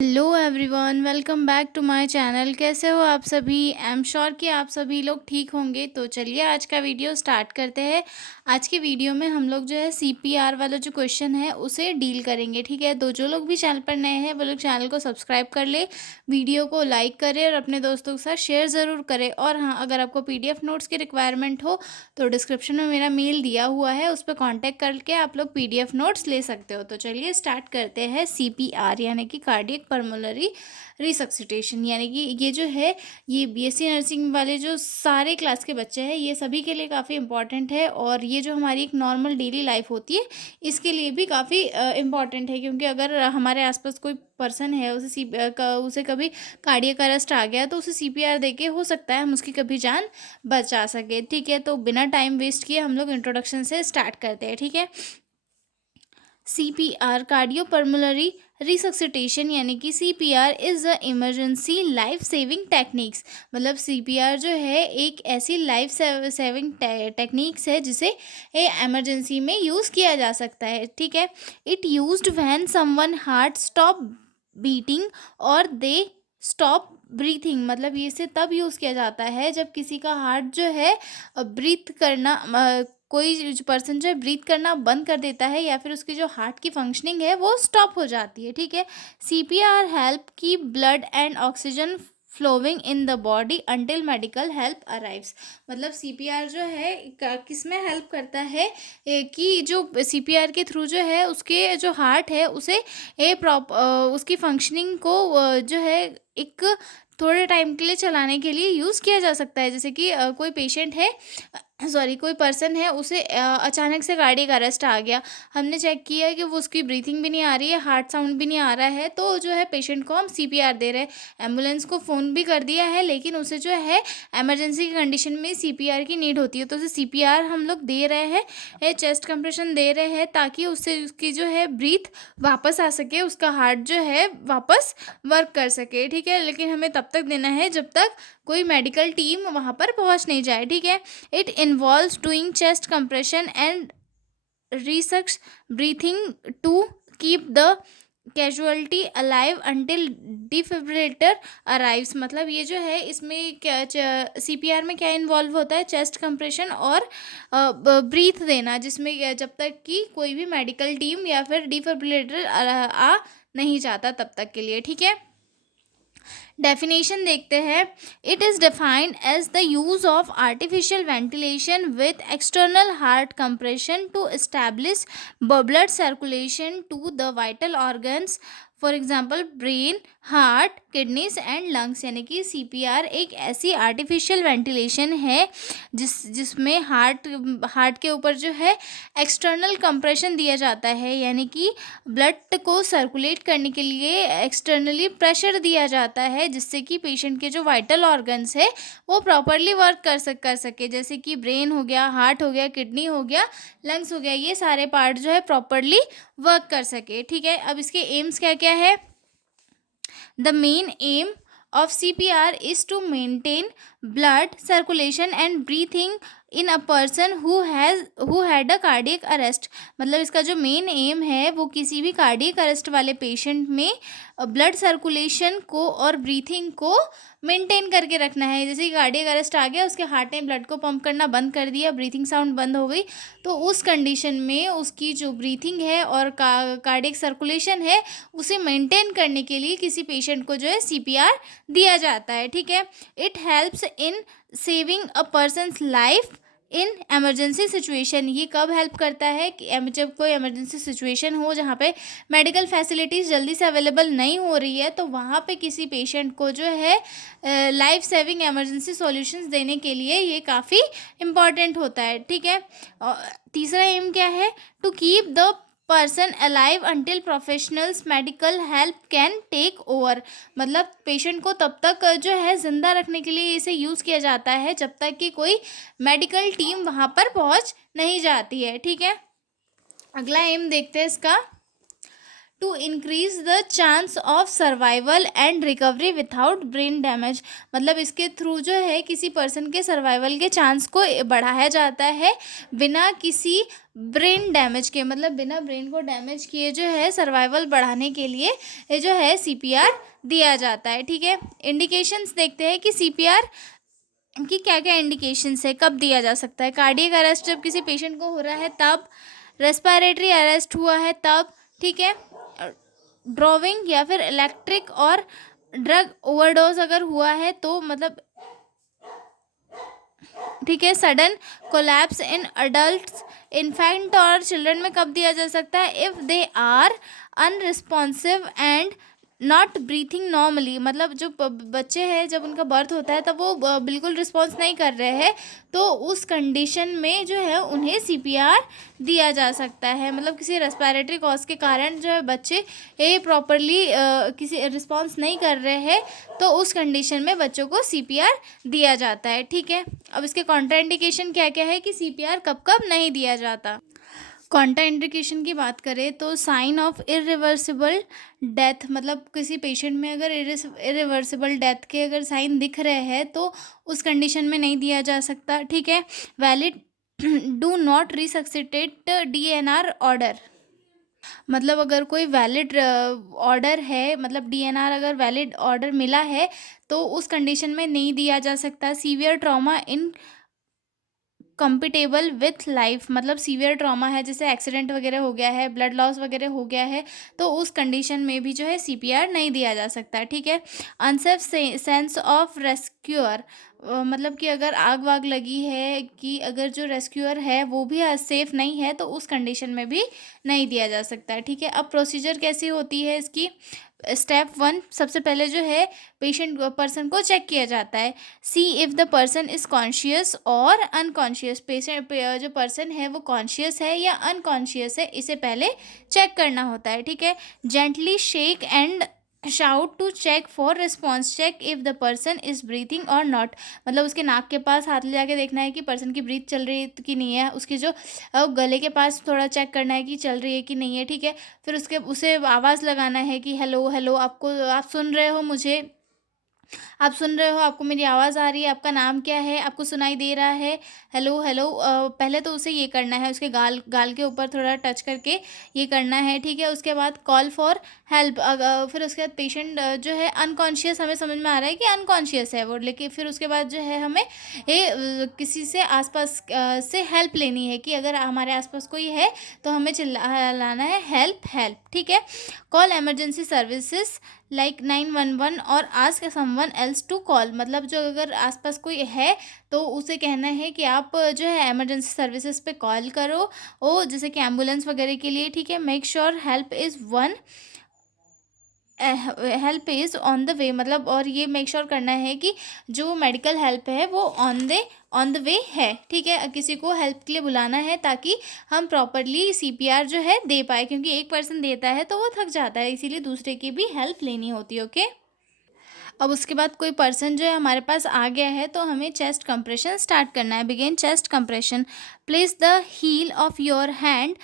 Hello everyone, welcome back to my channel. कैसे हो आप सभी? आई एम श्योर कि आप सभी लोग ठीक होंगे। तो चलिए आज का वीडियो स्टार्ट करते हैं। आज के वीडियो में हम लोग जो है सीपीआर वाला जो क्वेश्चन है उसे डील करेंगे। ठीक है, तो जो लोग भी चैनल पर नए हैं वो लोग चैनल को सब्सक्राइब कर ले, वीडियो को लाइक करें और अपने दोस्तों के साथ शेयर ज़रूर करें। और हाँ, अगर आपको पीडीएफ नोट्स की रिक्वायरमेंट हो तो डिस्क्रिप्शन में मेरा मेल दिया हुआ है, उस पर कॉन्टैक्ट करके आप लोग पीडीएफ नोट्स ले सकते हो। तो चलिए स्टार्ट करते हैं। सीपीआर यानी कि कार्डियक पल्मोनरी रिसक्सिटेशन, यानी कि ये जो है ये बीएससी नर्सिंग वाले जो सारे क्लास के बच्चे हैं ये सभी के लिए काफ़ी इंपॉर्टेंट है। और ये जो हमारी एक नॉर्मल डेली लाइफ होती है इसके लिए भी काफ़ी इम्पॉर्टेंट है, क्योंकि अगर हमारे आसपास कोई पर्सन है उसे कभी कार्डियक अरेस्ट आ गया तो उसे सीपीआर देके हो सकता है हम उसकी कभी जान बचा सके। ठीक है, तो बिना टाइम वेस्ट किए हम लोग इंट्रोडक्शन से स्टार्ट करते हैं। ठीक है, सीपीआर कार्डियोपल्मोनरी रिसक्सिटेशन यानी कि CPR is a emergency life saving techniques. मतलब सीपीआर जो है एक ऐसी लाइफ सेविंग टेक्निक्स है जिसे इमरजेंसी में यूज़ किया जा सकता है। ठीक है, it used when someone heart stop beating और दे स्टॉप ब्रीथिंग। मतलब ये से तब यूज़ किया जाता है जब किसी का हार्ट जो है ब्रीथ करना कोई जो पर्सन जो है ब्रीथ करना बंद कर देता है या फिर उसकी जो हार्ट की फंक्शनिंग है वो स्टॉप हो जाती है। ठीक है, CPR help keep blood and oxygen flowing in the body until medical help arrives. मतलब सीपीआर जो है किस में हेल्प करता है कि जो सीपीआर के थ्रू जो है उसके जो हार्ट है उसे उसकी फंक्शनिंग को जो है एक थोड़े टाइम के लिए चलाने के लिए यूज़ किया जा सकता है। जैसे कि कोई पेशेंट है, सॉरी कोई पर्सन है, उसे अचानक से कार्डियक अरेस्ट आ गया, हमने चेक किया कि वो उसकी ब्रीथिंग भी नहीं आ रही है, हार्ट साउंड भी नहीं आ रहा है, तो जो है पेशेंट को हम सीपीआर दे रहे हैं। एम्बुलेंस को फ़ोन भी कर दिया है लेकिन उसे जो है इमरजेंसी की कंडीशन में सीपीआर की नीड होती है, तो उसे सीपीआर हम लोग दे रहे हैं, चेस्ट कंप्रेशन दे रहे हैं ताकि उससे उसकी जो है ब्रीथ वापस आ सके, उसका हार्ट जो है वापस वर्क कर सके। ठीक है, लेकिन हमें तब तक देना है जब तक कोई मेडिकल टीम वहाँ पर पहुँच नहीं जाए। ठीक है, it involves doing chest compression and research breathing to keep the casualty alive until defibrillator arrives। मतलब ये जो है इसमें क्या सीपीआर में क्या इन्वॉल्व होता है, चेस्ट कंप्रेशन और ब्रीथ देना, जिसमें जब तक कि कोई भी मेडिकल टीम या फिर डिफिब्रिलेटर आ नहीं जाता तब तक के लिए। ठीक है, डेफिनेशन देखते हैं। It is defined as the use of artificial ventilation with external heart compression to establish blood circulation to the vital organs, for example brain, heart, kidneys and lungs. यानी कि सीपीआर एक ऐसी आर्टिफिशियल वेंटिलेशन है जिसमें heart के ऊपर जो है एक्सटर्नल कंप्रेशन दिया जाता है, यानी कि ब्लड को सर्कुलेट करने के लिए एक्सटर्नली प्रेशर दिया जाता है जिससे कि पेशेंट के जो वाइटल ऑर्गन्स है वो प्रॉपरली वर्क कर सके। जैसे कि ब्रेन हो गया, हार्ट हो गया, किडनी हो गया, लंग्स हो गया, ये सारे पार्ट जो है प्रॉपरली वर्क कर सके। ठीक है, अब इसके एम्स क्या क्या है। The main aim of CPR is to maintain blood circulation and breathing in a person who had a cardiac arrest। मतलब इसका जो मेन एम है वो किसी भी कार्डियक अरेस्ट वाले पेशेंट में ब्लड सर्कुलेशन को और ब्रीथिंग को मेंटेन करके रखना है। जैसे कि कार्डियक अरेस्ट आ गया, उसके हार्ट ने ब्लड को पंप करना बंद कर दिया, ब्रीथिंग साउंड बंद हो गई, तो उस कंडीशन में उसकी जो ब्रीथिंग है और कार्डियक सर्कुलेशन है उसे मेंटेन करने के लिए किसी पेशेंट को जो है सीपीआर दिया जाता है। ठीक है, it helps in saving a person's life in emergency situation. ये कब हेल्प करता है कि जब कोई एमरजेंसी सिचुएशन हो जहाँ पे मेडिकल फैसिलिटीज़ जल्दी से अवेलेबल नहीं हो रही है, तो वहाँ पे किसी पेशेंट को जो है लाइफ सेविंग एमरजेंसी सॉल्यूशंस देने के लिए ये काफ़ी इम्पॉर्टेंट होता है। ठीक है, और तीसरा एम क्या है, to keep the person alive until professionals medical help can take over. मतलब पेशेंट को तब तक जो है ज़िंदा रखने के लिए इसे यूज़ किया जाता है जब तक कि कोई मेडिकल टीम वहाँ पर पहुँच नहीं जाती है। ठीक है, अगला एम देखते हैं इसका। To increase the chance of survival and recovery without brain damage. मतलब इसके थ्रू जो है किसी पर्सन के सर्वाइवल के चांस को बढ़ाया जाता है बिना किसी ब्रेन डैमेज के, मतलब बिना ब्रेन को डैमेज किए जो है सर्वाइवल बढ़ाने के लिए ये जो है सीपीआर दिया जाता है। ठीक है, इंडिकेशंस देखते हैं कि सीपीआर कि क्या क्या इंडिकेशंस है, कब दिया जा सकता है। कार्डियक अरेस्ट जब किसी पेशेंट को हो रहा है तब, रेस्पिरेटरी अरेस्ट हुआ है तब, ठीक है, ड्रॉविंग या फिर इलेक्ट्रिक और ड्रग ओवरडोज अगर हुआ है तो, मतलब ठीक है, sudden collapse in adults, infant और चिल्ड्रन में कब दिया जा सकता है, if they are unresponsive and not breathing normally. मतलब जो बच्चे हैं जब उनका बर्थ होता है तब वो बिल्कुल रिस्पॉन्स नहीं कर रहे हैं, तो उस कंडीशन में जो है उन्हें सीपीआर दिया जा सकता है। मतलब किसी रेस्पिरेटरी कॉज के कारण जो है बच्चे प्रॉपरली किसी रिस्पॉन्स नहीं कर रहे हैं तो उस कंडीशन में बच्चों को सीपीआर दिया जाता है। ठीक है, अब इसके कॉन्ट्राइंडिकेशन क्या क्या है कि सीपीआर कब कब नहीं दिया जाता। कॉन्ट्राइंडिकेशन की बात करें तो साइन ऑफ इरिवर्सिबल डेथ, मतलब किसी पेशेंट में अगर इरिवर्सिबल डेथ के अगर साइन दिख रहे हैं तो उस कंडीशन में नहीं दिया जा सकता। ठीक है, valid do not resuscitate DNR order, मतलब अगर कोई वैलिड ऑर्डर है, मतलब डीएनआर अगर वैलिड ऑर्डर मिला है तो उस कंडीशन में नहीं दिया जा सकता। Severe trauma in compatible with life, मतलब सीवियर ट्रॉमा है जैसे एक्सीडेंट वगैरह हो गया है, ब्लड लॉस वगैरह हो गया है तो उस कंडीशन में भी जो है सीपीआर नहीं दिया जा सकता। ठीक है, अनसेफ सेंस ऑफ रेस्क्यूअर, मतलब कि अगर आग वाग लगी है कि अगर जो रेस्क्यूअर है वो भी सेफ नहीं है तो उस कंडीशन में भी नहीं दिया जा सकता है। ठीक है, अब प्रोसीजर कैसी होती है इसकी। स्टेप 1, सबसे पहले जो है पेशेंट पर्सन को चेक किया जाता है। सी if the person is conscious और अनकॉन्शियस, पेशेंट जो पर्सन है वो कॉन्शियस है या अनकॉन्शियस है, इसे पहले चेक करना होता है। ठीक है, gently shake and shout to check for response, check if the person is breathing और नॉट, मतलब उसके नाक के पास हाथ ले जाके देखना है कि पर्सन की ब्रीथ चल रही है कि नहीं है, उसके जो गले के पास थोड़ा चेक करना है कि चल रही है कि नहीं है। ठीक है, फिर उसके उसे आवाज़ लगाना है कि हेलो हेलो, आपको आप सुन रहे हो मुझे, आप सुन रहे हो, आपको मेरी आवाज़ आ रही है, आपका नाम क्या है, आपको सुनाई दे रहा है, हेलो हेलो। पहले तो उसे ये करना है, उसके गाल गाल के ऊपर थोड़ा टच करके ये करना है। ठीक है, उसके बाद कॉल फॉर हेल्प, फिर उसके बाद पेशेंट जो है अनकॉन्शियस, हमें समझ में आ रहा है कि अनकॉन्शियस है वो, लेकिन फिर उसके बाद जो है हमें किसी से आसपास से हेल्प लेनी है कि अगर हमारे आसपास कोई है तो हमें चिल्लाना है हेल्प हेल्प। ठीक है, कॉल एमरजेंसी सर्विसेज लाइक 911 और ask someone else to call, मतलब जो अगर आसपास कोई है तो उसे कहना है कि आप जो है इमरजेंसी सर्विसेज पे कॉल करो, ओ जैसे कि एम्बुलेंस वगैरह के लिए। ठीक है, make sure help is on the way, मतलब और ये मेक श्योर करना है कि जो मेडिकल हेल्प है वो ऑन द वे है। ठीक है, किसी को हेल्प के लिए बुलाना है ताकि हम प्रॉपरली सीपीआर जो है दे पाए, क्योंकि एक पर्सन देता है तो वो थक जाता है, इसीलिए दूसरे की भी हेल्प लेनी होती है। ओके, अब उसके बाद कोई पर्सन जो है हमारे पास आ गया है तो हमें चेस्ट कंप्रेशन स्टार्ट करना है। Begin chest compression, place the heel of your hand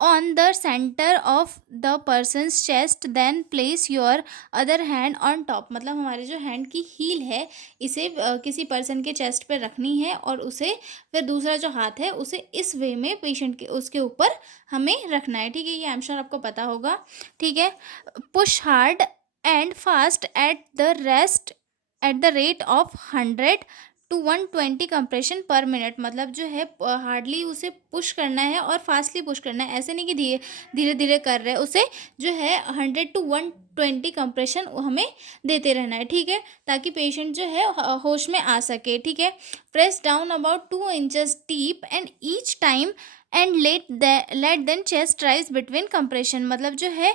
on the centre of the person's chest, then place your other hand on top, मतलब हमारे जो हैंड की हील है इसे किसी पर्सन के चेस्ट पे रखनी है और उसे फिर दूसरा जो हाथ है उसे इस वे में पेशेंट के उसके ऊपर हमें रखना है। ठीक है, ये आई एम श्योर आपको पता होगा। ठीक है, push hard and fast at the rate of 100 to 120 compression पर मिनट, मतलब जो है हार्डली उसे पुश करना है और फास्टली पुश करना है, ऐसे नहीं कि धीरे धीरे धीरे कर रहे हैं, उसे जो है 100 to 120 कंप्रेशन हमें देते रहना है। ठीक है, ताकि पेशेंट जो है होश में आ सके। ठीक है, press down about 2 inches deep and each time and let then chest rise between compression, मतलब जो है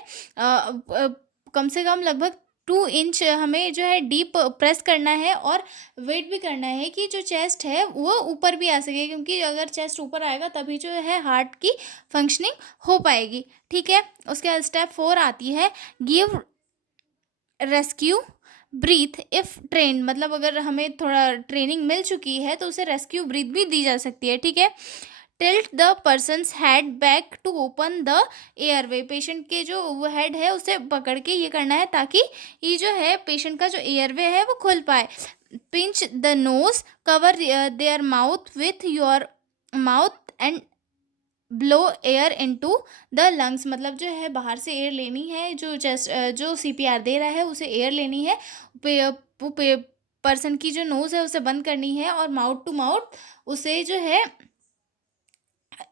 कम से कम लगभग 2 इंच हमें जो है डीप प्रेस करना है और वेट भी करना है कि जो चेस्ट है वो ऊपर भी आ सके, क्योंकि अगर चेस्ट ऊपर आएगा तभी जो है हार्ट की फंक्शनिंग हो पाएगी। ठीक है, उसके बाद स्टेप 4 आती है, give rescue breath if train, मतलब अगर हमें थोड़ा ट्रेनिंग मिल चुकी है तो उसे रेस्क्यू ब्रीथ भी दी जा सकती है। ठीक है, tilt the person's head back to open the airway. Patient के जो वो हेड है उसे पकड़ के ये करना है ताकि ये जो है पेशेंट का जो एयरवे है वो खुल पाए। Pinch the nose, cover their mouth with your mouth and blow air into the lungs. मतलब जो है बाहर से एयर लेनी है, जो चेस्ट जो सीपीआर दे रहा है उसे एयर लेनी है। पर्सन की जो नोज़ है उसे बंद करनी है और माउथ टू माउथ उसे जो है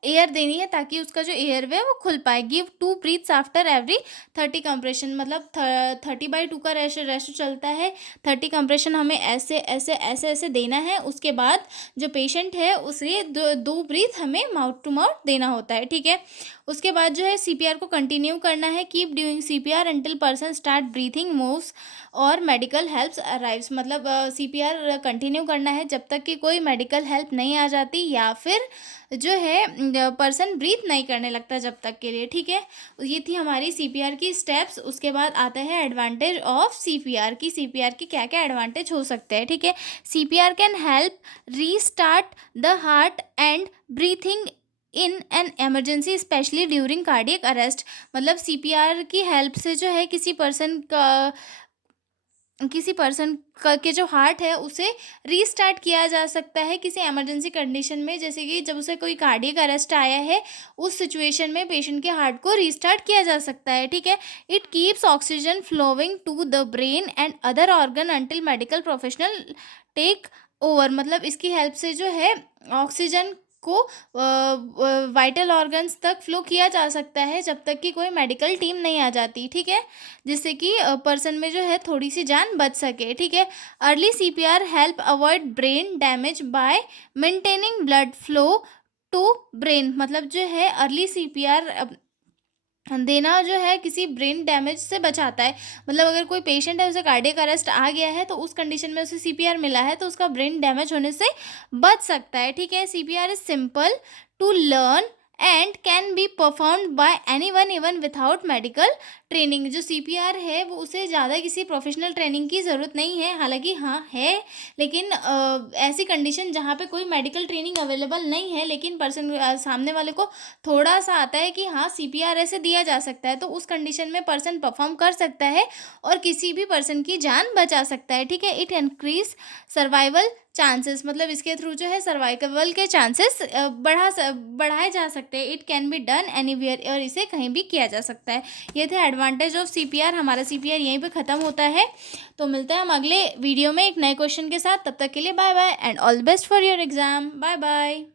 एयर देनी है ताकि उसका जो एयरवे है वो खुल पाए। Give 2 breaths after every 30 compression. मतलब 30/2 का रेशो चलता है। 30 कंप्रेशन हमें ऐसे ऐसे ऐसे ऐसे देना है। उसके बाद जो पेशेंट है उसे दो ब्रीथ हमें माउथ टू माउथ देना होता है, ठीक है। उसके बाद जो है सीपीआर को कंटिन्यू करना है। Keep doing CPR until person start breathing moves और मेडिकल हेल्प्स अराइव्स। मतलब सीपीआर कंटिन्यू करना है जब तक कि कोई मेडिकल हेल्प नहीं आ जाती या फिर जो है पर्सन ब्रीथ नहीं करने लगता जब तक के लिए, ठीक है। ये थी हमारी सीपीआर की स्टेप्स। उसके बाद आता है एडवांटेज ऑफ सीपीआर की। सीपीआर की क्या क्या एडवांटेज हो सकते हैं, ठीक है। CPR can help restart the heart and breathing in an emergency specially during cardiac arrest. मतलब सीपीआर की हेल्प से जो है किसी पर्सन का के जो हार्ट है उसे रीस्टार्ट किया जा सकता है किसी इमरजेंसी कंडीशन में। जैसे कि जब उसे कोई कार्डियक अरेस्ट आया है, उस सिचुएशन में पेशेंट के हार्ट को रीस्टार्ट किया जा सकता है, ठीक है। It keeps oxygen flowing to the brain and other organ until medical professional take over. मतलब इसकी हेल्प से जो है ऑक्सीजन को वाइटल ऑर्गन्स तक फ्लो किया जा सकता है जब तक कि कोई मेडिकल टीम नहीं आ जाती, ठीक है। जिससे कि पर्सन में जो है थोड़ी सी जान बच सके, ठीक है। Early CPR help avoid brain damage by maintaining blood flow to brain. मतलब जो है अर्ली सीपीआर देना जो है किसी ब्रेन डैमेज से बचाता है। मतलब अगर कोई पेशेंट है उसे कार्डियक अरेस्ट आ गया है तो उस कंडीशन में उसे सीपीआर मिला है तो उसका ब्रेन डैमेज होने से बच सकता है, ठीक है। CPR is simple to learn and can be performed by anyone even without medical training. जो सीपीआर है वो उसे ज़्यादा किसी प्रोफेशनल ट्रेनिंग की ज़रूरत नहीं है। हालांकि हाँ है, लेकिन ऐसी कंडीशन जहाँ पे कोई मेडिकल ट्रेनिंग अवेलेबल नहीं है लेकिन पर्सन सामने वाले को थोड़ा सा आता है कि हाँ सीपीआर ऐसे दिया जा सकता है, तो उस कंडीशन में पर्सन परफॉर्म कर सकता है और किसी भी पर्सन की जान बचा सकता है, ठीक है। It increase survival chances. मतलब इसके थ्रू जो है सर्वाइवल के चांसेस बढ़ाए जा सकते हैं। It can be done anywhere, और इसे कहीं भी किया जा सकता है। ये थे एडवांटेज ऑफ सीपीआर। हमारा सीपीआर यहीं पे ख़त्म होता है। तो मिलते हैं हम अगले वीडियो में एक नए क्वेश्चन के साथ। तब तक के लिए bye bye and all the best for your exam. Bye bye.